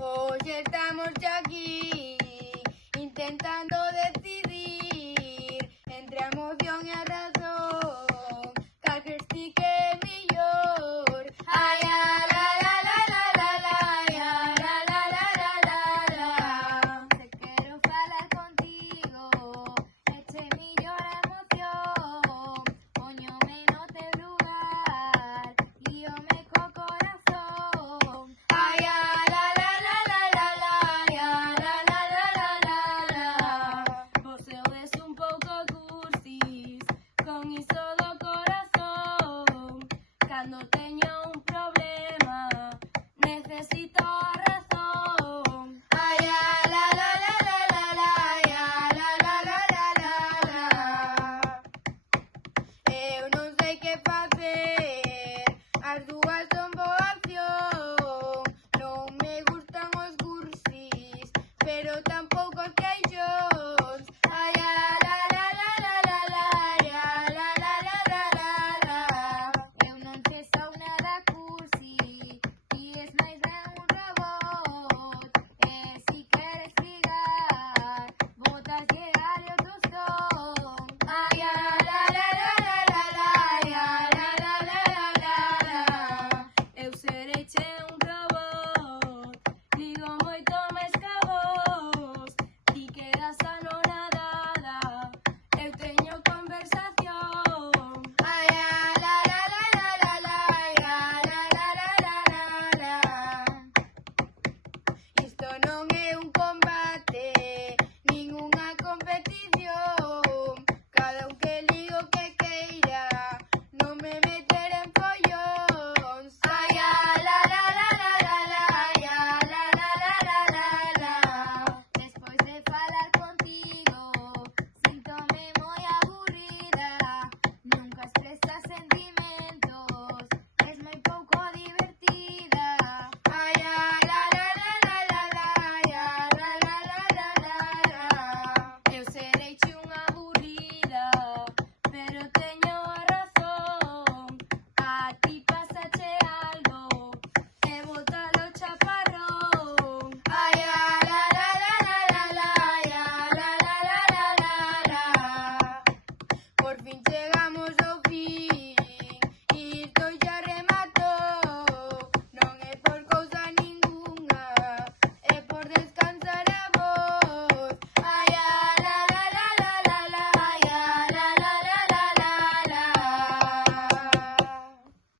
Hoy estamos ya aquí, intentando decidir entre emoción y a razón, cal que estique millor. Ai, a la la la la la la, ai, a la la la la la la. Se quero falar contigo, eche millor a emoción, poñome no teu lugar, líome co corazón. Ai, a la la la la la la, ai, a la la la la la la. Vos eudes un pouco cursis, con iso do corazón, cando teño un problema, necesito